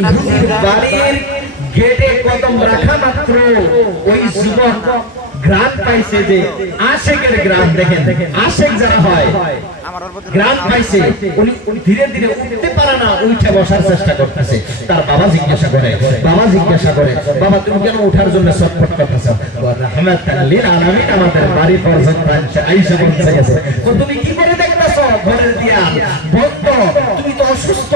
ইহুদির বাড়ির গেটে কদম রাখা মাত্র ওই যুবক গ্রাম পাইছে যে আশেকের গ্রাম। দেখেন আশেক যারা হয় গ্রাম পাইছে, উনি ধীরে ধীরে উঠতে পারে না, উঠে বসার চেষ্টা করতেছে। তার বাবা জিজ্ঞাসা করে, বাবা তুমি কেন ওঠার জন্য ছটফট করতেছো? রাহমাতাল লিল আলামিন আমাদের বাড়ি পর্যন্ত আইসা পৌঁছে গেছে। তুমি কি করে দেখতেছো ঘরের দেয়াল বন্ধ? তুমি তো অসুস্থ।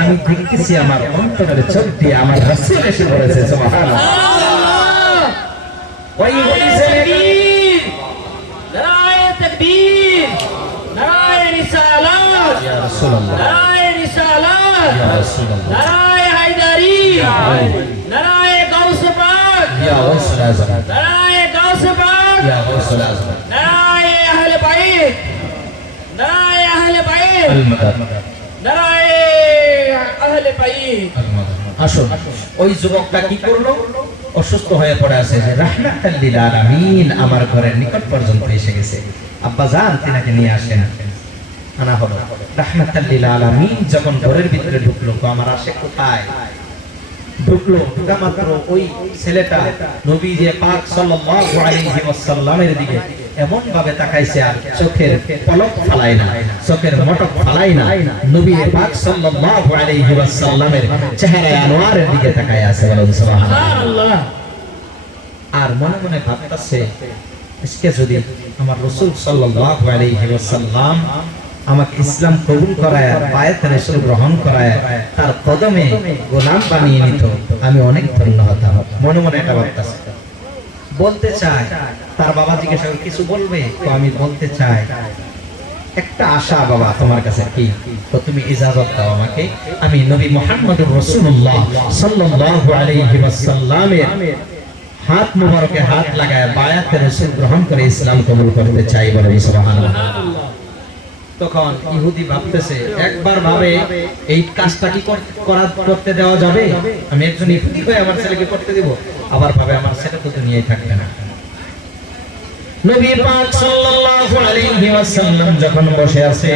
আমি দেখতেছি আমার অন্তরের চোখ দিয়ে আমার রাসূল এসে পড়েছে। সুবহানাল্লাহ। ওই ইহুদি ছেলে নারায়ে তাকবীর, নারায়ে রিসালাত, ইয়া রাসূলুল্লাহ, নারায়ে রিসালাত, ইয়া রাসূলুল্লাহ, নারায়ে হায়দারি, নারায়ে গাউসে পাক, ইয়া গাউসুল আযম, নারায়ে গাউসে পাক, ইয়া গাউসুল আযম, নারায়ে আহলে বাইত, নারায়ে আহলে বাইত, আল মাদাদ, নারায়ে আহলে বাইত। আল মাদাদ। আসুন, ওই যুবকটা কি করলো? অসুস্থ হয়ে পড়ে আছে, যে রাহমাতাল লিল আলামিন আমার ঘরের নিকট পর্যন্ত এসে গেছে। আব্বা জান তিনাকে নিয়ে আসেন। আনা হলো। রাহমাতাল লিল আলামিন যখন ঘরের ভিতরে ঢুকলো, তো আমার আশেক কোথায়? ঢুকলো, ঢুকা মাত্র ওই ছেলেটা নবী যে পাক সাল্লাল্লাহু আলাইহি ওয়াসাল্লামের দিকে এমন ভাবে তাকাইছে, আর চোখের পলক ফালায় না, চোখের মটক ফালায় না, নবী পাক সাল্লাল্লাহু আলাইহি ওয়াসাল্লামের চেহারা আনোয়ারের দিকে তাকায় আছে। বলুন সুবহানাল্লাহ। আর মনে মনে ভাবতেছে, আজকে যদি আমার রাসূল সাল্লাল্লাহু আলাইহি ওয়াসাল্লাম আমাকে ইসলাম কবুল করায়, বায়াত রাসূল গ্রহণ করায়, তার কদমে গোলাম বানিয়ে নিত, আমি অনেক ধন্য হতাম। মনে মনে এটা ভাবতেছে। বলতে চাই, তার বাবা জিজ্ঞাসা করে কিছু বলবে? তো আমি বলতে চাই, একটা আশা বাবা তোমার কাছে, কি? তো তুমি ইজাজত দাও আমাকে, আমি নবী মুহাম্মদুর রাসূলুল্লাহ সাল্লাল্লাহু আলাইহি ওয়াসাল্লামের হাত মুবারকে হাত লাগায় বায়াত রাসূল গ্রহণ করে ইসলাম কবুল করতে চাই। বলে সুবহানাল্লাহ। তখন ইহুদি ভাবতেছে, একবার ভাবে এই কাজটা কি করতে দেওয়া যাবে? আমি একজন ইহুদি হয়ে আমার ছেলেকে করতে দেব? আবার ভাবে আমার ছেলে তো দুনিয়ায় থাকবে না। নবী পাক সাল্লাল্লাহু আলাইহি ওয়াসাল্লাম যখন বসে আছে,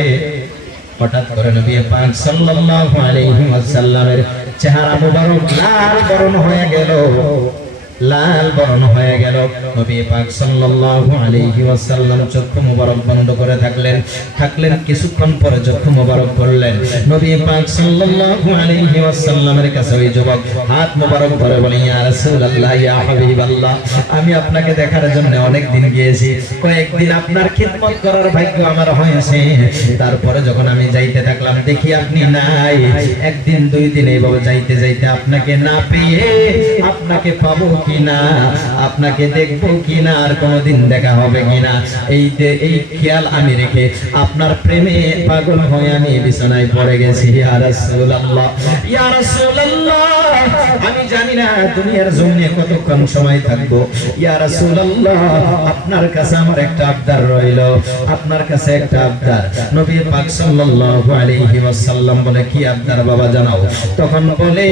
হঠাৎ করে নবী পাক সাল্লাল্লাহু আলাইহি ওয়াসাল্লামের চেহারা মুবারক লাল বরণ হয়ে গেল, লাল বরণ হয়ে গেল। নবী পাক সাল্লাল্লাহু আলাইহি ওয়াসাল্লাম চক্ষু মুবারক বন্ধ করে থাকলেন কিছুক্ষণ পরে চক্ষু মুবারক করলেন। নবী পাক সাল্লাল্লাহু আলাইহি ওয়াসাল্লামের কাছে ওই যুবক হাত মুবারক ধরে বলে, ইয়া রাসূলুল্লাহ, ইয়া হাবিবাল্লাহ, আমি আপনাকে দেখার জন্য অনেক দিন গিয়েছি, কয়েকদিন আপনার খিদমত করার ভাগ্য আমার হয়েছে। তারপরে যখন আমি যাইতে থাকলাম, দেখি আপনি নাই। একদিন দুই দিন এইভাবে যাইতে যাইতে আপনাকে না পেয়ে, আপনাকে পাবো কিনা, আপনাকে দেখবো কিনা, আর কোনদিন দেখা হবে কিনা, এই খেয়াল আমি রেখে আপনার প্রেমে পাগল হয়ে আমি বিছানায় পড়ে গেছি। ইয়া রাসূলুল্লাহ, ইয়া রাসূলুল্লাহ, আমি জানি না দুনিয়ার জমিনে কতক্ষণ সময় থাকবো। ইয়া রাসূলুল্লাহ, আপনার কাছে আমার একটা আবদার রইল, আপনার কাছে একটা আবদার। নবী পাক সাল্লাল্লাহু আলাইহি ওয়াসাল্লাম বলে, কি আবদার বাবা জানাও? তখন বলে,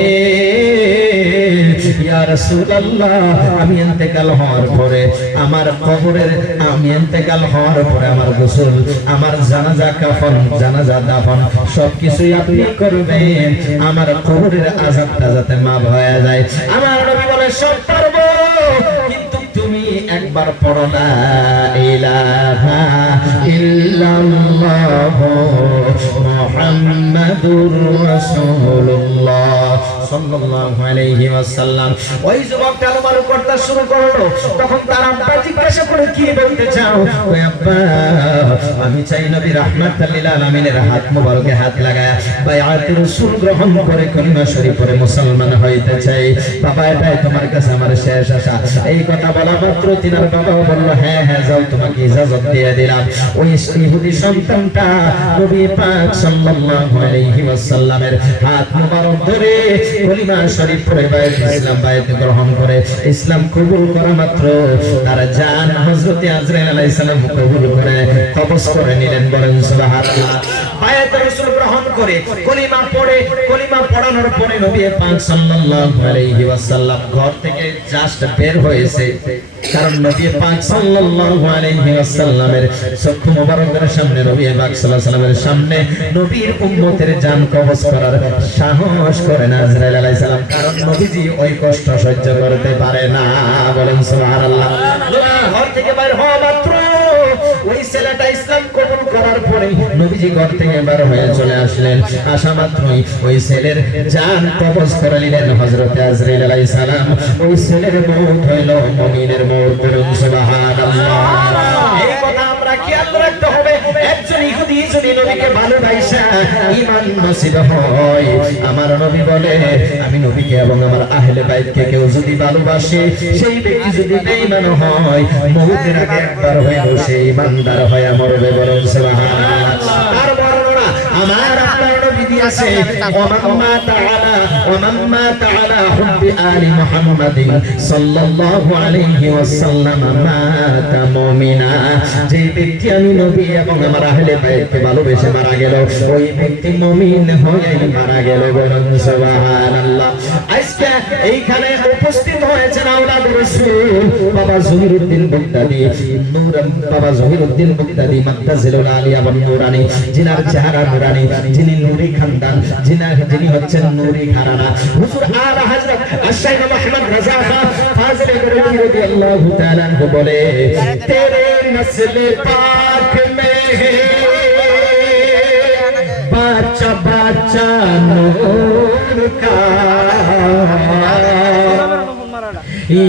ইয়া রাসূলুল্লাহ, আমি ইন্তেকাল হওয়ার পরে আমার কবরের, আমি ইন্তেকাল হওয়ার পরে আমার গোসল, আমার জানাজা কাফন, জানাজা দাফন সবকিছুই আপনি করবেন, আমার কবরের আযাবটা যাতে মাফ হয়ে যায়। আমার নবী বলে, সব পারবো, কিন্তু তুমি একবার পড়ো লা ইলাহা ইল্লাল্লাহ মুহাম্মাদুর রাসূলুল্লাহ সাল্লাল্লাহু আলাইহি ওয়াসাল্লাম। ওই যুবক তালমারু করতে শুরু করলো। তখন তার আব্বা জিজ্ঞাসা করে, কি বলতে চাও? ওই আব্বা, আমি চাই নবী রাহমাতাল লিল আলামিনের হাত মুবারকে হাত লাগায় বায়াত রাসূল গ্রহণ করে কলিমা শরীফ পড়ে মুসলমান হইতে চাই। বাবা, এটাই তোমার কাছে আমার শেষ আশা। এই কথা বলা মাত্র তিনার বাবা বলল, হ্যাঁ হ্যাঁ, যাও, তোমাকে ইজাজত দিয়ে দিলাম। ওই ইহুদি সন্তানটা নবী পাক সাল্লাল্লাহু আলাইহি ওয়াসাল্লামের হাত মুবারক ধরে কলিমা শরীফ পড়ে ইসলাম বায়াত গ্রহণ করে ইসলাম কবুল করা মাত্র তার জান হযরত আজরাইল আলাইহিস সালাম কবুল করে কবজ করে নিলেন। বলেন সুবহানাল্লাহ। বায়াত রাসূল গ্রহণ করে কলিমা পড়ে, কলিমা পড়ানোর পরে নবী পাক সাল্লাল্লাহু আলাইহি ওয়াসাল্লাম ঘর থেকে জাস্ট বের হয়েছে, কারণ নবী পাক সাল্লাল্লাহু আলাইহি ওয়াসাল্লামের চক্ষু মোবারকের সামনে, নবী পাক সাল্লাল্লাহু আলাইহি ওয়াসাল্লামের সামনে নবীর উম্মতের জান কবজ করার সাহস করে না আজরাইল আলাইহিস সালাম, কারণ নবীজি ওই কষ্ট সহ্য করতে পারে না। বলেন সুবহানাল্লাহ। ঘর থেকে বের হওয়া মাত্র ওই ছেলেটা ইসলাম কবুল করার পরে নবীজি ঘর থেকে বের হয়ে চলে আসলেন। আসা মাত্রই ওই ছেলের জান কবজ করে নিলেন হযরত আজরাইল আলাইহিস সালাম। ওই ছেলের মওত হইল মুমিনের মওত। বলুন সুবহানাল্লাহ। এই কথা আমরা খেয়াল রাখতে হবে। একজন ইহুদি যদি নবীকে ভালোবাসে ঈমান নসিব হয়, আমার নবী বলে আমি নবীকে এবং আমার আহলে বাইতকে কেউ যদি ভালোবাসে, সেই ব্যক্তি যদি বেঈমান হয়, মওতের আগে একবার হইলো সেই ইমানদার হয়ে মরবে। বলুন সুবহানাল্লাহ। তার বর্ণনা আমার আপনার নবী দিয়েছে, ওয়াম্মা তাআলা ওয়াম্মা তাআলা হুব্বি আলি মুহাম্মাদিন সাল্লাল্লাহু আলাইহি ওয়াসাল্লাম মাতা মুমিনা। যে ব্যক্তি আমি নবী এবং আমার আহলে বাইতকে ভালোবেসে মারা গেল, ওই ব্যক্তি মুমিন হয়ে মারা গেল। বলুন সুবহানাল্লাহ। আজকে এইখানে উপস্থিত হয়েছেন আওলাদুর রাসূল বাবা জহিরউদ্দিন বগদাদী, নূর বাবা জহিরউদ্দিন বগদাদী মাদ্দাজিলুল আলিয়া ওয়ান নূরানী, জিনার চেহারা নূরানী, যিনি নূরি খানদান, যিনি হচ্ছেন নূরি ঘরানা। হুজুর আলা হযরত আশ-শাইখ মুহাম্মদ রাজা খান ফাজিল বরেলভী রাদিয়াল্লাহু তাআলা আনহু বলে, তেরে নসলে পাক মে হে বাচ্চা বাচ্চা নূর কা,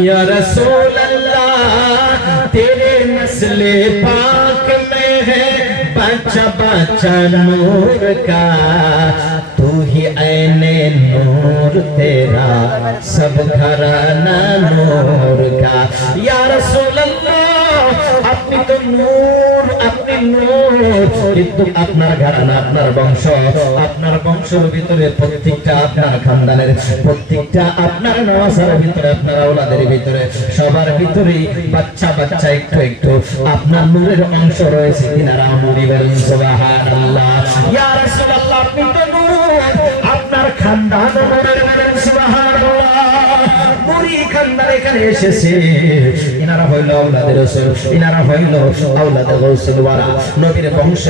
या रसूल अल्लाह तेरे नस्ले पाक में है बच्चा बच्चा नूर का, तू ही ऐने नूर तेरा सब घराना नूर का। या रसूल अल्लाह আপনি তো নূর, আপনি নূর, কিন্তু আপনার ঘরানা, আপনার বংশ, আপনার বংশের ভিতরে প্রত্যেকটা আপনার খানদানের প্রত্যেকটা আপনার নওয়াজের ভিতরে, আপনার আওলাদের ভিতরে, সবার ভিতরে বাচ্চা বাচ্চা একটু একটু আপনার নূরের অংশ রয়েছে। তিনারা নূরি। বলেন সুবহানাল্লাহ। ইয়া রাসূলুল্লাহ আপনি তো নূর, আপনার খানদান নূরের। বলেন সুবহানাল্লাহ। নূরি খানদান এখানে এসেছে, ইনারা হইল আওলাদের রাসূল, ইনারা হইল আওলাদের রাসূল ওয়ারা। নবীর বংশ,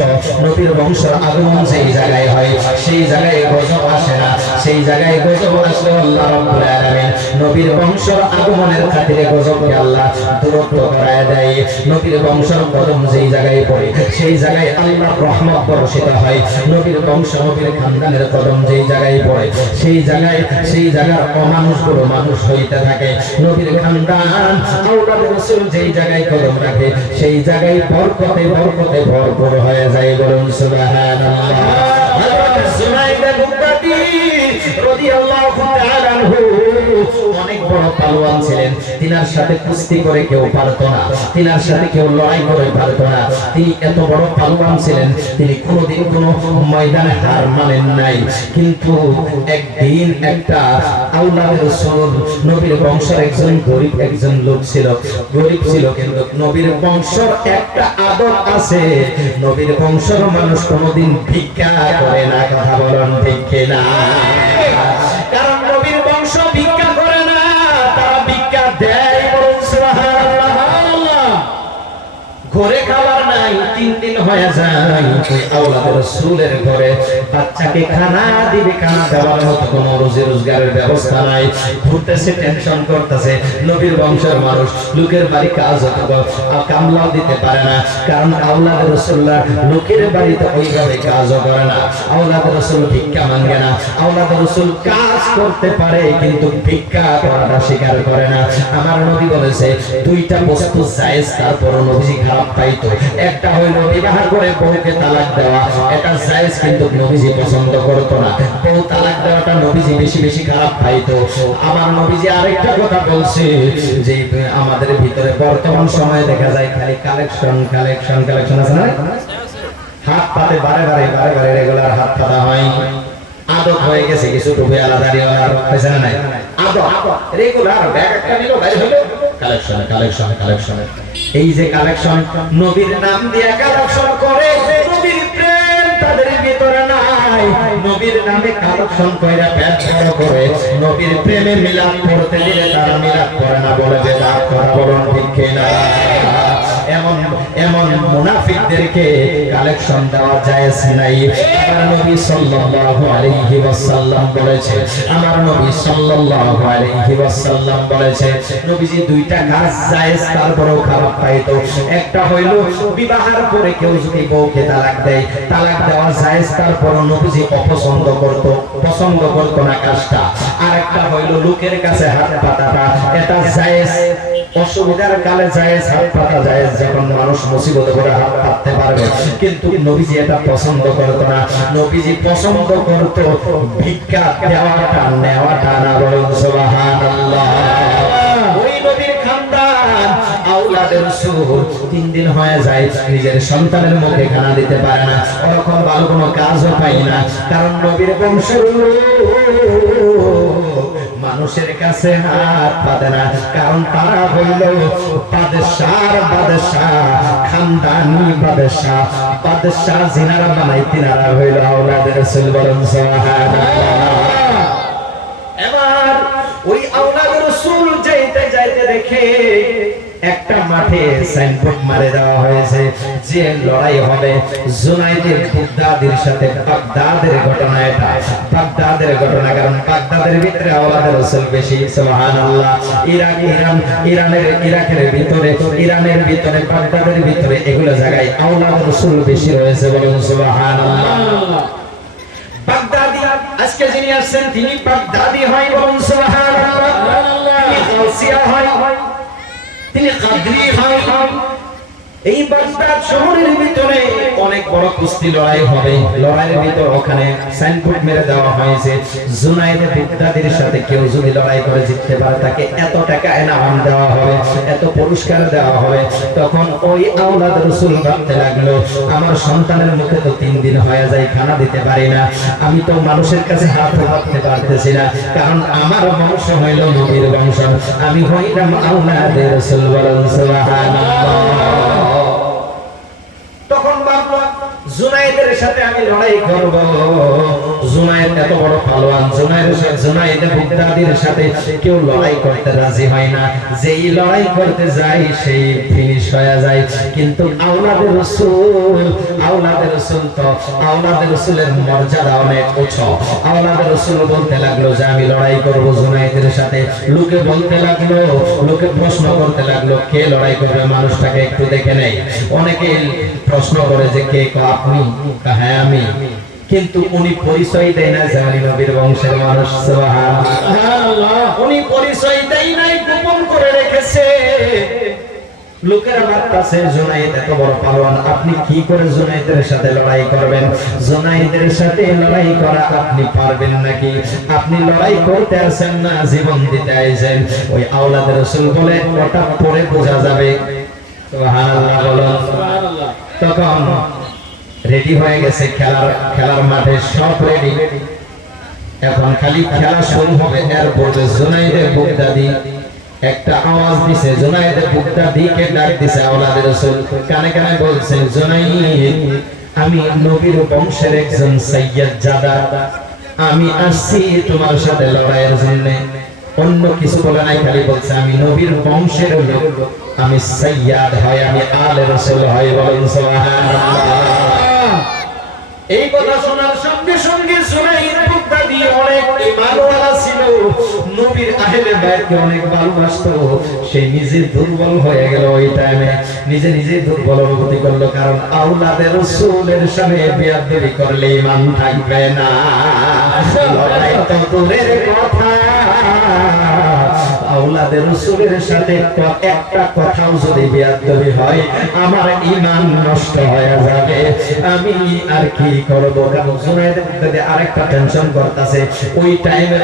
নবীর বংশের আগমন যেই জায়গায় হয়, সেই জায়গায় গজব আসে না, সেই জায়গায় গজব আসলে আল্লাহ রাব্বুল আলামিন নবীর বংশের আগমনের খাতিরে গজবকে আল্লাহ দূরত্ব করায় দেয়। নবীর বংশের কদম যেই জায়গায় পড়ে, সেই জায়গায় আল্লাহর রহমত বর্ষিত হয়। নবীর বংশ, নবীর খানদানের কদম যেই জায়গায় পড়ে, সেই জায়গার অমানুষগুলো মানুষ হইতে থাকে। নবীর খানদান আওলাদ রাসূল যেই জায়গায় কদম রাখে, সেই জায়গায় বরকতে বরকতে ভরপুর হয়ে যায়। বলুন সুবহানাল্লাহ। হযরত সুনাইদ বুখারী রাদিয়াল্লাহু তাআলা আনহু অনেক বড় পালোয়ান ছিলেন। তিনার সাথে কুস্তি করে কেউ পারতো না, তিনার সাথে কেউ লড়াই করে পারতো না। তিনি এত বড় পালোয়ান ছিলেন, তিনি কোনোদিন কোনো ময়দানে হার মানেন নাই। কিন্তু একদিন একটা আওলাদ রাসূল, নবীর বংশের একজন গরীব একজন লোক ছিল, গরীব ছিল, কিন্তু নবীর বংশের একটা আদত আছে, নবীর বংশের মানুষ কোনোদিন ভিক্ষা করে না। কথা বলেন ঠিক কিনা? কারণ নবীর বংশ ভিক্ষা করে না, তারা ভিক্ষা দেয়। বলুন সুবহানাল্লাহ। ঘরে খাবার নাই, 3 দিন হয়ে যায়, ওই আওলাদ রাসূলের ঘরে বাচ্চাকে খানা দিবে, খানা দেওয়ার মতো কোনো রুজি রোজগারের ব্যবস্থা নাই। ঘুরতেছে, টেনশন করতেছে। নবীর বংশের মানুষ লোকের বাড়ি কাজ কামলাও দিতে পারে না, কারণ আওলাদ রাসূলরা লোকের বাড়িতে ওইভাবে কাজও করে না। আওলাদ রাসূল ভিক্ষা মাঙ্গে না, আওলাদ রাসূল কাজ করতে পারে কিন্তু ভিক্ষা করাটা স্বীকার করে না। আমার নবী বলেছে 2টা বস্তু জায়েজ, তারপর নবী খারাপ পাইতো। একটা হইল বিবাহ করে বউকে তালাক দেওয়া, এটা জায়েজ, কিন্তু নবীজি পছন্দ করতো না। বউ তালাক দেওয়াটা নবীজি বেশি বেশি খারাপ পাইতো। আমার নবীজি আরেকটা কথা বলছে যে আমাদের ভিতরে বর্তমান সময়ে দেখা যায় খালি কালেকশন কালেকশন কালেকশন আছে না, হাত পাতে বারে বারে রেগুলার হাত পাতা হয়। আদত হয়ে গেছে কিছু টুপি আলাদা হয়েছে না নাই আদত রেগুলার ব্যাগ একটা নিল বাইরে হলো কালেকশন এই যে কালেকশন নবীর নাম দিয়ে কালেকশন করে নবীর প্রেম তাদের ভিতরে নাই নবীর নামে কালেকশন কইরা পেট বড় করে নবীর প্রেমে মিলাদ করতে দিলে তারা মিলাদ করে না বলে বেদাত করা বলুন ঠিক কিনা এমন এমন মুনাফিকদেরকে কালেকশন দেওয়া জায়েজ নাই আমার নবী সাল্লাল্লাহু আলাইহি ওয়াসাল্লাম বলেছে আমার নবী সাল্লাল্লাহু আলাইহি ওয়াসাল্লাম বলেছে নবীজি দুইটা কাজ জায়েজ তারপরেও খারাপ পাইতো একটা হইল বিবাহের পরে কেউ যদি বউকে তালাক দেয় তালাক দেওয়া জায়েজ তারপরও নবীজি অপছন্দ করত না কাজটা আরেকটা হইল লোকের কাছে হাত পাতাটা এটা জায়েজ অসুবিধার কালে জায়েজ হাত পাতা জায়েজ যখন মানুষ মুসিবতে পড়ে হাত পাততে পারবে কিন্তু নবীজি এটা পছন্দ করত না নবীজি পছন্দ করত ভিক্ষা দেওয়াটা নেওয়াটা না বলুন সুবহানাল্লাহ ওই নবীর খানদান আওলাদে রাসূল 3 দিন হয়ে যায় নিজের সন্তানের মুখে খানা দিতে পারে না ওরকম ভালো কোনো কাজও পাই না কারণ নবীর বংশের মানুষের কাছে হাত পাতে না কারণ তারা হইল বাদশাহ খানদানি বাদশাহ জিনারা বানাই তিনারা হইল আওলাদে রাসূল বলেন সুবহানাল্লাহ এবার ওই আওলাদে রাসূল যাইতে দেখে একটা মাঠে সাইনবোর্ড মারে দেওয়া হয়েছে যে লড়াই হবে জুনাইদের বুগদাদির সাথে বাগদাদের ঘটনা এটা বাগদাদের ঘটনা কারণ বাগদাদের ভিতরে আওলাদে রাসূল বেশি সুবহানাল্লাহ ইরাকের ভিতরে বাগদাদের ভিতরে এগুলো জায়গায় আওলাদে রাসূল বেশি রয়েছে বলুন সুবহানাল্লাহ বাগদাদি আজকে যিনি আসছেন তিনি বাগদাদি হয় বলুন সুবহানাল্লাহ তিনি গাউসিয়া হয় তিনি কাদরি হয় এই বাগদাদ শহরের ভিতরে অনেক বড় কুস্তি লড়াই হবে লড়াইয়ের ভিতর ওখানে সাইনবোর্ড মেরে দেওয়া হয়েছে জুনাইদ বুগদাদির সাথে কেউ যদি লড়াই করে জিততে পারে তাকে এত টাকা ইনাম দেওয়া হবে এত পুরস্কার দেওয়া হবে তখন ওই আওলাদ রাসূল ভাবতে লাগলো আমার সন্তানের মুখে তো 3 দিন হয়ে যায় খানা দিতে পারি না আমি তো মানুষের কাছে হাত পাততে পারতেছি না কারণ আমার বংশ হইল নবীর বংশ আমি হইলাম আওলাদ রাসূল বলেন সুবহানাল্লাহ তখন ভাবলো জুনাইদের সাথে আমি লড়াই করব জুনাইদ এত বড় পালোয়ান জুনাইদ বুগদাদির সাথে কেউ লড়াই করতে রাজি হয় না যেই লড়াই করতে যায় সেই ফিনিশ হয়ে যায় কিন্তু আওলাদে রাসূল তো আওলাদে রাসূলের মর্যাদা অনেক উঁচু আওলাদে রাসূল বলতে লাগলো যে আমি লড়াই করব জুনাইদের সাথে লোকে বলতে লাগলো লোকে প্রশ্ন করতে লাগলো কে লড়াই করবে মানুষটাকে একটু দেখে নেই অনেকে প্রশ্ন করে যে কে আপনি হ্যাঁ আমি কিন্তু উনি পরিচয় দেয় না যে উনি নবীর বংশের মানুষ সুবহানাল্লাহ উনি পরিচয় দেয় নাই গোপন করে রেখেছে লোকেরা ভাবতেছে জুনাইদ এত বড় পালোয়ান আপনি কি করে জুনাইদের সাথে লড়াই করবেন জুনাইদের সাথে লড়াই করা আপনি পারবেন নাকি আপনি লড়াই করতে আসেন না জীবন দিতে আইছেন ওই আওলাদ রাসূল বলে ওটা পরে বোঝা যাবে সুবহানাল্লাহ বলুন সুবহানাল্লাহ তখন রেডি হয়ে গেছে খেলার মাঠে সব রেডি এখন খালি খেলা শুরু হবে এর পূর্বে জুনাইদের বুগদাদি একটা আওয়াজ দিছে জুনাইদের বুগদাদিকে ডাক দিছে আওলাদে রাসূল কানে কানে বলছে জুনাইদ আমি নবীর বংশের একজন সাইয়্যিদ জাদা আমি আসছি তোমার সাথে লড়াইয়ের জন্য অন্য কিছু বলে নাই খালি বলছে আমি নবীর বংশের লোক আমি সাইয়্যিদ হয় আমি আলে রাসূল হয় বলেন সুবহানাল্লাহ এই কথা শোনার সঙ্গে সঙ্গে জুনাইদ বুগদাদি অনেক ঈমানওয়ালা ছিল নবীর আহলে বাইতকে অনেক ভালোবাসতো সে নিজে দুর্বল হয়ে গেল ওই টাইমে নিজে দুর্বল অনুভূতি করলো কারণ আওলাদে রাসূলের সাথে বেয়াদবি করলে ঈমান থাকবে না লড়াই তো দূরের কথা আওলাদ আওলাদের রাসূলের সাথে একটা কথাও যদি বেয়াদবি হয় আমার ঈমান নষ্ট হয়ে যাবে। আমি আর কি করব? কারণ জুনায়েদ বুগদাদি আরেকটা টেনশন করতেছে, ওই টাইমের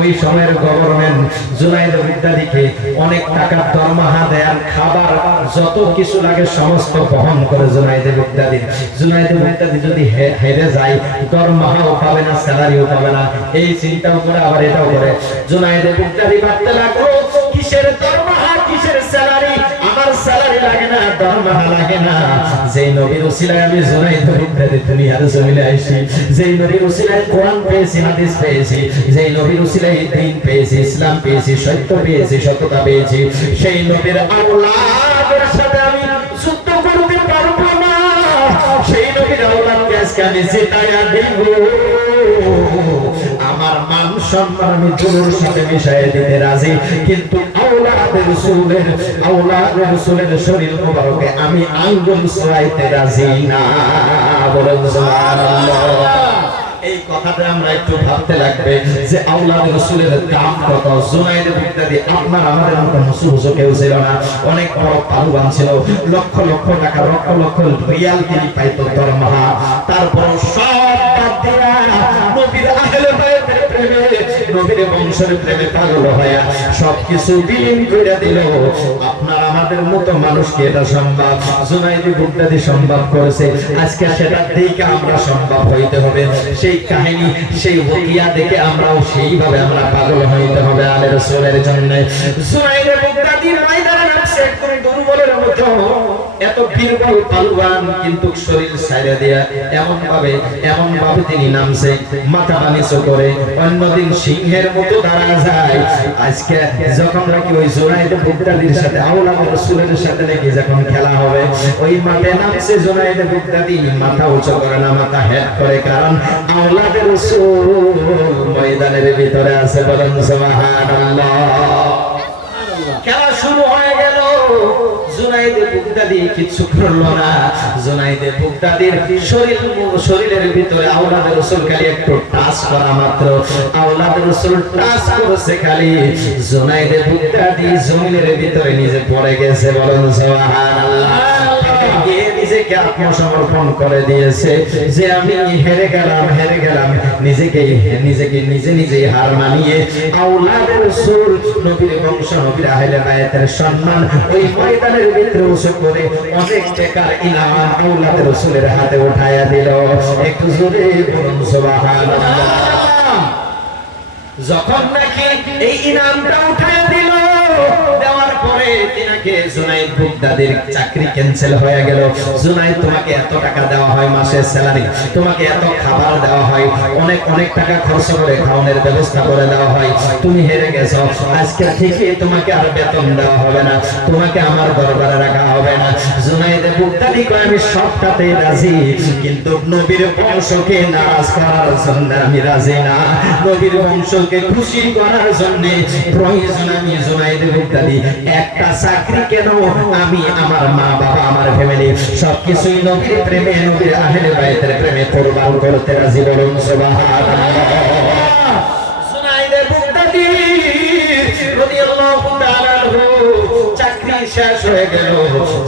ওই সময়ের গভর্নমেন্ট জুনায়েদ বুগদাদিকে অনেক টাকা দরমাহা দেয়, খাবার যত কিছু লাগে সমস্ত বহন করে জুনায়েদ বুগদাদি। জুনায়েদ বুগদাদি যদি হেরে যায় দরমাহাও পাবে না, স্যালারিও পাবে না, এই চিন্তাও করে আবার এটাও করে। জুনায়েদ বুগদাদি ভাবতে লাগলো কিসের দরমাহা, কিসের স্যালারি, আমার স্যালারি লাগে না, দরমাহা লাগে না। যেই নবীর ওসিলায় আমি জুনায়েদ বুগদাদি দুনিয়ার জমিনে আইছি, যেই নবীর ওসিলায় কোরআন পেয়েছি, হাদিস পেয়েছি, যেই নবীর ওসিলায় দ্বীন পেয়েছি, ইসলাম পেয়েছি, সত্য পেয়েছি, সততা পেয়েছি, সেই নবীর আওলাদের সাথে আমি যুদ্ধ করতে পারবো না। সেই নবীর আওলাদকে আজকে আমি জিতাইয়া দিব। আমার মান সম্মান আমি দুনিয়ার সাথে মিশাইয়া দিতে রাজি, কিন্তু আওলাদের রাসূলের শরীর মোবারকে আমি আঙ্গুল ছোঁয়াইতে রাজি না। বলেন সুবহানাল্লাহ। এই কথাটা আমরা একটু ভাবতে লাগবে যে আওলাদ রাসূলের দাম কত। জুনায়েদ বুগদাদি আপনার আমাদের মতো মুসুবুসু কেউ ছিল না, অনেক বড় পালুয়ান ছিল, লক্ষ লক্ষ টাকা, লক্ষ লক্ষ রিয়াল তিনি পাইতো দরমাহা। তারপর সব বাদ দিয়া নবীর আহলে বায়তের প্রেমে, নবীর বংশের প্রেমে পাগল হয়ে সবকিছু বিলীন করে দিল। আপনার আমাদের মতো মানুষকে এটা সম্ভব, জুনায়েদ বুগদাদি সম্ভব করেছে, আজকে সেটা দেখে আমরা সম্ভব হইতে হবে। সেই কাহিনী, সেই ওকিয়া দেখে আমরাও সেইভাবে আমরা পাগল হইতে হবে আলে রাসূলের জন্য। জুনায়েদ বুগদাদির ময়দানে নামছে একদম দুর্বলের মতো, এত বীরবল পালওয়ান, কিন্তু শরীর ছাইড়া দিয়া এমন ভাবে তিনি নামছে, মাথা বানিছো করে অন্যদিন সিংহের মতো দাঁড়া যায়। আজকে যখন নাকি ওই জুনায়েদ বুগদাদির সাথে আওলাদ রাসূলের সাথে নাকি যখন খেলা হবে, ওই মাঠে নামছে জুনায়েদ বুগদাদি, মাথা উঁচু করে না, মাথা হেড করে, কারণ আওলাদ রাসূল ময়দানের ভিতরে আছে। বলেন সুবহানাল্লাহ। খেলা শুরু হয়ে গেল, জুনায়েদ বুগদাদি কিছু করলো না। জুনায়েদ বুগদাদির শরীরের ভিতরে আওলাদ রাসূল খালি একটু টাচ করা মাত্র, আওলাদ রাসূল টাচ করেছে খালি, জুনায়েদ বুগদাদি জমিনের ভিতরে নিজে পড়ে গেছে। বলেন সুবহানাল্লাহ। নিজেকে আত্মসমর্পণ করে দিয়েছে যে আমি হেরে গেলাম, নিজে হার মানিয়ে আওলাদ রাসূল, নবীর বংশ, নবীর আহলে বায়তের সম্মান ওই ময়দানের ভিতরে উঁচু করে অনেক টাকার ইনাম আওলাদ রাসূলের হাতে উঠায়া দিল। একটু জোরে বলুন সুবহানাল্লাহ। যখন নাকি এই ইনামটা উঠায়া দিল, দেওয়ার পরে তিনাকে জুনায়েদ বুগদাদির চাকরি ক্যান্সেল হয়ে গেল। জুনায়েদ, তোমাকে এত টাকা দেওয়া হয় মাসের স্যালারি, তোমাকে এত খাবার দেওয়া হয়, অনেক টাকা খরচ করে খাওয়ানোর ব্যবস্থা করে দেওয়া হয়, তুমি হেরে গেছো, আজকে থেকে তোমাকে আর বেতন দেওয়া হবে না, তোমাকে আমার দরবারে রাখা হবে না। জুনায়েদ বুগদাদি কয় আমি সবটাতে রাজি, কিন্তু নবীর বংশকে নারাজ করার জন্য আমি রাজি না। নবীর বংশকে খুশি করার জন্য প্রয়োজন আমি জুনায়েদ বুগদাদি একটা চাকরি কেন, আমি আমার মা বাবা, আমার ফ্যামিলি সবকিছুই নবীর প্রেমে, নবীর আহলে বায়তের প্রেমে কুরবান করতে রাজি। বলুন সুবহানাল্লাহ। জুনায়েদ বুগদাদি রাদিয়াল্লাহু তাআলা চাকরি শেষ হয়ে গেল,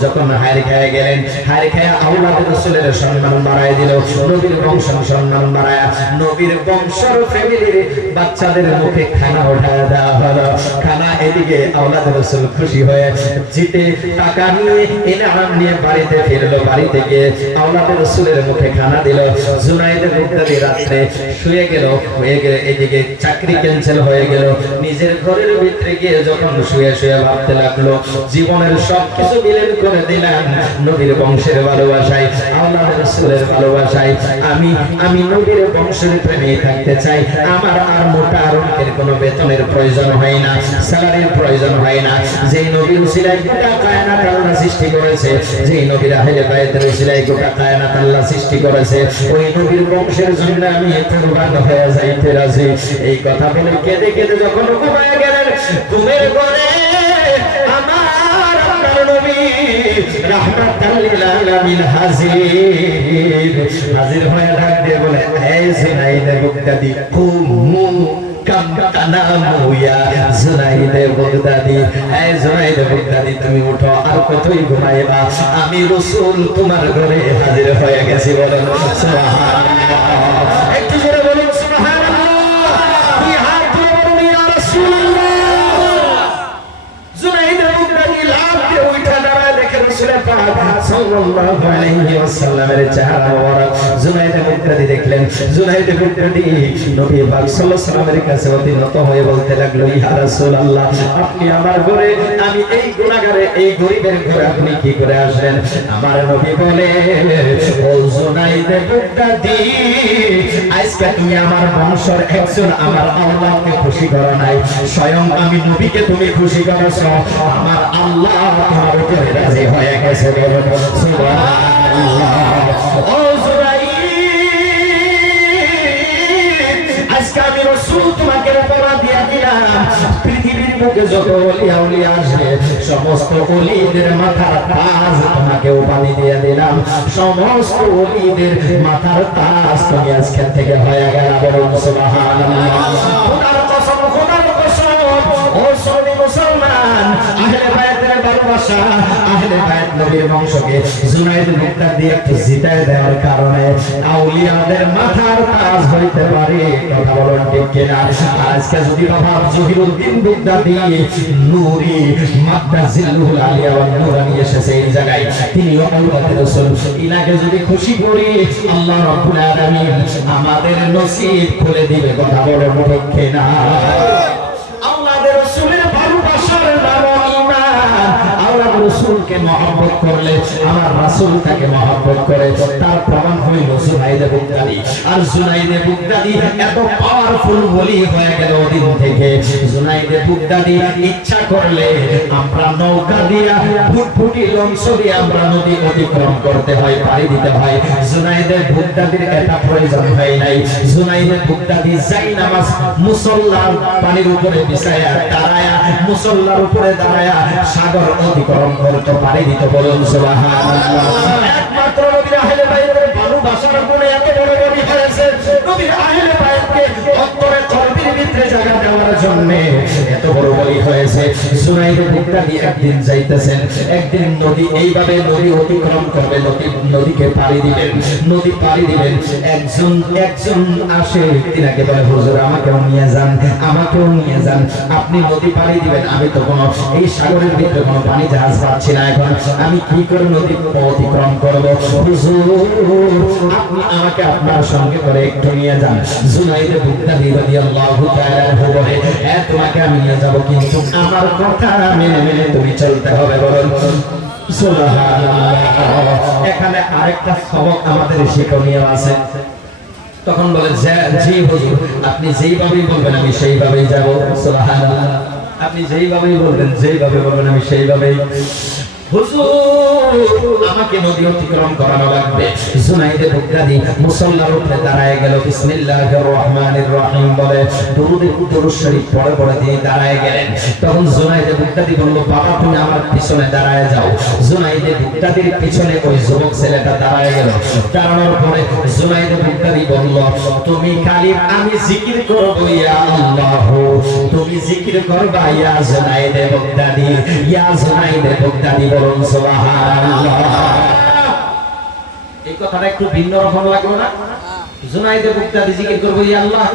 যখন হার খেয়ে গেলেন, হার খেয়ে আওলাদ রাসূলের সম্মান বাড়ায় দিল, নবীর বংশ সম্মান বাড়ায়, নবীর বংশের ফ্যামিলির বাচ্চাদের মুখে খানা উঠায় দেওয়া হলো। খানা এদিকে আওলাদ রাসূল খুশি হয়ে জিতে টাকা নিয়ে ইনাম নিয়ে বাড়িতে ফিরলো, বাড়িতে গিয়ে আওলাদ রাসূলের মুখে খানা দিল। জুনায়েদ বুগদাদি রাতে শুয়ে গেল, এদিকে চাকরি ক্যান্সেল হয়ে গেল, নিজের ঘরের ভিতরে গিয়ে যখন শুয়ে ভাবতে লাগলো জীবনের সবকিছু বিলীন করে দিলাম নবীর বংশের ভালোবাসায়, আওলাদ রাসূলের ভালোবাসায়। আমি নবীর বংশের প্রেমে থাকতে চাই। আমার আর মোটা অঙ্কের কোনো বেতনের প্রয়োজন হয় না, স্যালারির প্রয়োজন হয় না। যেই নবীর উসিলায় গোটা কায়নাত আল্লাহ সৃষ্টি করেছে, যেই নবীর আহলে বায়তের উসিলায় গোটা কায়নাত আল্লাহ সৃষ্টি করেছে, ওই নবীর বংশের জন্য আমি কুরবান হয়ে যাইতে রাজি। এই কথা বলে কেঁদে কেঁদে যখন ঘুমায় গেলেন, ঘুমের ঘরে রাহমাতাল লিল আলামিন হাজির হয়ে ডাক দিয়ে বলে, হে জুনায়েদ বুগদাদি, কুম কাম কানামু ইয়া জুনাইদে বাগদাদি। এই জুনাইদে বাগদাদি তুমি উঠো, আর কতই ঘুমাইবা, আমি রাসূল তোমার ঘরে হাজির হয়ে গেছি। বলেন সুবহানাল্লাহ, একটু জোরে বলুন সুবহানাল্লাহ। কি হাত তুলে বলুন ইয়া রাসূলুল্লাহ। জুনাইদে বাগদাদি লাফ দিয়ে উঠে দাঁড়ায়, দেখে রাসূল পাক সাল্লাল্লাহু আলাইহি ওয়াসাল্লামের চেহারা মোবারক। জুনাইদে বাগদাদি দেখলেন, জুনাইদে বাগদাদি নবী পাক সাল্লাল্লাহু আলাইহি ওয়াসাল্লামের কাছে অতি নত হয়ে বলতে লাগলো, ইয়া রাসূলুল্লাহ, আপনি আমার ঘরে, আমি এই গুনাহগারে, এই গরীবের ঘরে আপনি কি করে আসলেন? আমার নবী বলে, ও জুনাইদে বাগদাদি, আজকে তুমি আমার বংশের একজন আমার আল্লাহকে খুশি করো নাই, স্বয়ং আমি নবীকে তুমি খুশি করেছো, আমার আল্লাহ তোমার উপরে রাজি হয়ে গেছে। বলো সুবহানাল্লাহ। ও জুনাইদ, আজকে আমি রাসূল তোমাকে অপরাধ দিয়ে দিলাম, পৃথিবীর বুকে যত ওলি আউলিয়া আসবে সমস্ত ওলিদের মাথার তাজ তোমাকে উপাধি দিয়ে দিলাম, সমস্ত ওলিদের মাথার তাজ তুমি আজকে থেকে হয়ে গেল। বলুন সুবহানাল্লাহ। খোদার কসম, খোদার কসম, ও সুন্নি মুসলমান, আহলে বায়াতের ভালোবাসা, আহলে বায়াত নবীর বংশকে জুনাইদ বাগদাদি একটু জিতায় দেওয়ার কারণে আউলিয়াদের মাথার তাজ হইতে পারে। কথা বলুন ঠিক কিনা? আজকে যদি বাবা জহিরুদ্দিন বাগদাদি নূরি মাদ্দা জিল্লুল আলিয়া ওয়ান নূরানি এসেছে এই জায়গায়, তিনি অনুগত রাসূল, ইনাকে যদি খুশি করি আল্লাহ রাব্বুল আলামিন আমাদের নসিব খুলে দিবে। কথা বলুন ঠিক কিনা? আল্লাহর রাসূলের ভালোবাসার নাম ঈমান। আল্লাহর রাসূলকে মহব্বত করলে আমার রাসূল তাকে মহব্বত করে, তার প্রমাণ হইল জুনাইদে বাগদাদি। আর জুনাইদে বাগদাদি এত পাওয়ারফুল ওলি হয়ে গেল ওদিন থেকে। জুনাইদে বাগদাদি ইচ্ছা করলে আমরা নৌকা দিয়া ফুটফুটি লঞ্চ দিয়ে আমরা নদী অতিক্রম করতে হয়, পাড়ি দিতে হয়। জুনাইদে বাগদাদির এটা প্রয়োজন হয় নাই। জুনাইদে বাগদাদি যাই নামাজ মুসল্লার পানির উপরে বিছায়া দাঁড়ায়া, মুসল্লার উপরে দাঁড়ায়া সাগর অতিক্রম করতে পারি দিত। বলুন সুবহানাল্লাহ। একমাত্র নবীর আহলে বাইতের ভালোবাসার গুণে এত বড় নবী হয়েছে। নবীর আহলে বাইতকে অন্তরে কলবির ভিতরে জায়গা দেওয়ার জন্য এত বড় বলি হয়েছে। জুনাইদ বাগদাদি একদিন যাইতেছেন, একদিন নদী এইভাবে নদী অতিক্রম করবে, নদীকে পাড়ি দিবেন, নদী পাড়ি দিবেন। একজন আসে, তিনাকে বলে, হুজুর আমাকেও নিয়ে যান, আমাকেও নিয়ে যান। আপনি নদী পাড়ি দিবেন, আমি তো কোনো এই সাগরের ভিতরে কোনো পানি জাহাজ পাচ্ছি না, এখন আমি কি করে নদী অতিক্রম করবো? হুজুর আপনি আমাকে আপনার সঙ্গে করে একটু নিয়ে যান। জুনাইদ বাগদাদি রাদিয়াল্লাহু তাআলা আনহু বলে, হ্যাঁ তোমাকে আমি নিয়ে যাব, কিন্তু আমার কথা মেনে মেনে তুমি চলতে হবে। বলুন সুবহানাল্লাহ। এখানে আরেকটা সবক আমাদের শিক্ষণীয় আছে। তখন বলে, জি হুজুর, আপনি যেইভাবেই বলবেন আমি সেইভাবেই যাব। সুবহানাল্লাহ। আপনি যেইভাবেই বলবেন, যেইভাবে বলবেন আমি সেইভাবেই। হুজুর আমাকে নদী অতিক্রম করানো লাগবে। জুনাইদে বাগদাদি মুসল্লার উপরে দাঁড়ায় গেল, বিসমিল্লাহির রহমানির রহিম বলে দুরূদ শরীফ পড়ে পড়ে তিনি দাঁড়ায় গেলেন। তখন জুনাইদে বাগদাদি বলল, বাবা তুমি আমার পিছনে দাঁড়ায় যাও। জুনাইদে বাগদাদির পিছনে ওই যুবক ছেলেটা দাঁড়ায় গেল। দাঁড়ানোর পরে জুনাইদে বাগদাদি বলল, তুমি খালি আমি জিকির করব ইয়া আল্লাহ, তুমি জিকির করবা ইয়া জুনাইদে বাগদাদি, ইয়া জুনাইদে বাগদাদি। বলুন সুবহানাল্লাহ। এই কথাটা একটু ভিন্ন রকম লাগলো না? জুনাইদে বাগদাদি জিকির করবো ইয়া আল্লাহ,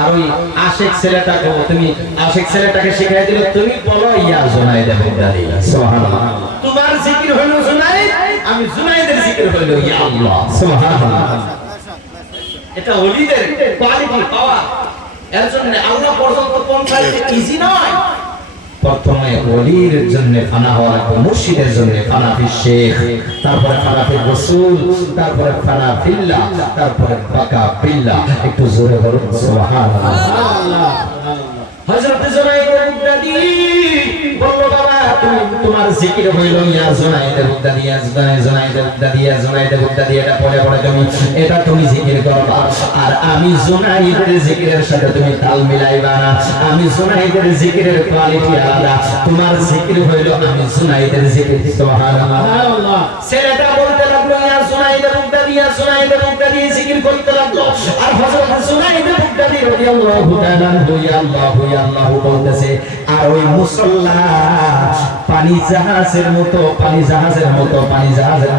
আর ওই আশিক ছেলেটাকে, তুমি আশিক ছেলেটাকে শিখাই দিলে তুমি বলো ইয়া জুনাইদে বাগদাদি। সুবহানাল্লাহ। তোমার জিকির হলো জুনাইদ, আমি জুনাইদের জিকির হলো ইয়া আল্লাহ। সুবহানাল্লাহ। এটা ওলিদের কোয়ালিটি পাওয়ার। এর জন্য আল্লাহ পর্যন্ত পৌঁছাতে ইজি নয়। প্রথমে ওলির জন্য ফানা হওয়া লাগবে, মুর্শিদের জন্য ফানা ফিশ শেখ, তারপরে ফানা ফির রাসূল, তারপরে ফানা ফিল্লাহ, তারপরে বাকা ফিল্লাহ। একটু জোরে বলুন সুবহানাল্লাহ। হযরত জুনাইদ বাগদাদি বলল, বাবা তোমার জিকির হইল ইয়া জুনাইদে বুগদাদি ইয়া জুনাইদে বুগদাদি ইয়া জুনাইদে বুগদাদি, এটা পড়ে পড়ে তুমি জিকির করবা। আর আমি জুনাইদের জিকিরের সাথে তুমি তাল মিলাইবা না। আমি জুনাইদের জিকিরের কোয়ালিটি আলাদা, তোমার জিকির হইল আমি জুনাইদের জিকির। সুবহানাল্লাহ। ছেলেটা বলতে লাগলো ইয়া জুনাইদে বুগদাদি ইয়া জুনাইদে বুগদাদি, জিকির করতে লাগলো। আর হযরত জুনাইদে বুগদাদি রাদিয়াল্লাহু তাআলা ইয়া আল্লাহু ইয়া আল্লাহু বলতেছে। আর ওই মুসল্লা পানি জাহাজের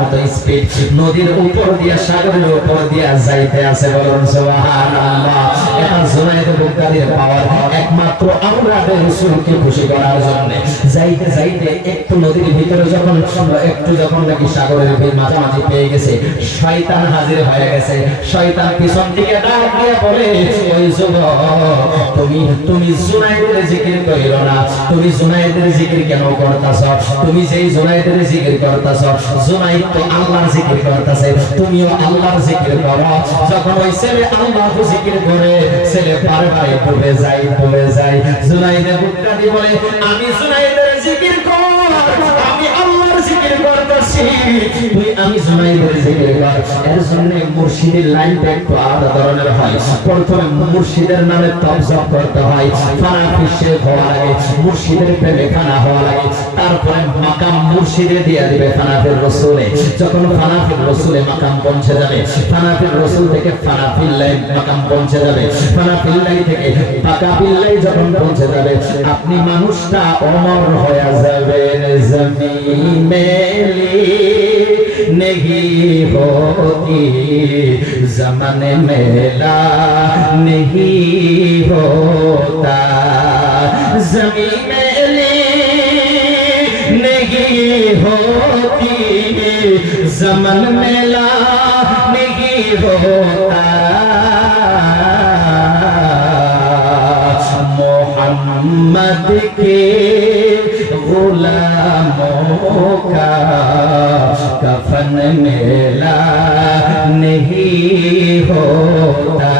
মতো স্পিড নদীর উপর দিয়া সাগরের উপর দিয়া যাইতে আছে। বলুন সুবহানাল্লাহ। এটা জুনাইদে বুগদাদির পাওয়ার। একমাত্র আওলাদে রাসূলকে খুশি করার জন্য যাইতে যাইতে একটু নদীর ভিতরে যখন নাকি সাগরের মাঝামাঝি পেয়ে গেছে, শয়তান হাজির হয়ে গেছে। শয়তান পিছন থেকে ডাক দিয়ে বলে, ওই যুবক, তুমি জুনাইদের জিকির করিও না। তুমি জুনাইদের জিকির কেন করতাছ? তুমি যেই জুনাইদের জিকির করতাছ, জুনাইদ তো আল্লাহর জিকির করতেছে, তুমিও আল্লাহর জিকির করো। যখন ওই ছেলে আল্লাহর জিকির করে, ছেলে বারবার ডুবে যায়। জুনাইদে বুগদাদি বলে, আমি জুনাইদের জিকির কর, আমি আল্লাহর জিকির করতেছি, আমি জুনাইদের জিকির কর। এর জন্য মুর্শিদের লাইনটা একটু আলাদা ধরনের হয়। প্রথমে মুর্শিদের নামে তওজব করতে হয়, ফানা ফিশের হওয়া লাগে, মুর্শিদের প্রেমে ফানা হওয়া লাগে। তারপরে মাকাম মুর্শিদে দিয়ে দিবে ফানাফির রাসূলে। যখন ফানাফির রাসূলে মাকাম পৌঁছে যাবে, ফানাফির রাসূল থেকে ফানাফিল্লাহ মাকাম পৌঁছে যাবে, ফানাফিল্লাহ থেকে পাকাবিল্লাহ যখন পৌঁছে যাবে, আপনি মানুষটা অমর হয়ে যাবেন। জমিন মেলি नहीं होती, ज़माने मेला नहीं होता, ज़मीन मेली नहीं होती, ज़मन मेला नहीं होता। मोहम्मद के गुलामों का कफन मेला नहीं होता,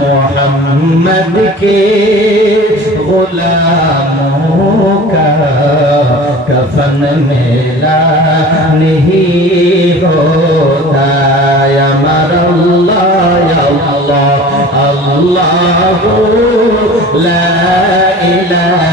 मोहम्मद के गुलामों का कफन मेला नहीं होता। या अल्लाह या अल्लाह अल्लाह ला इलाहा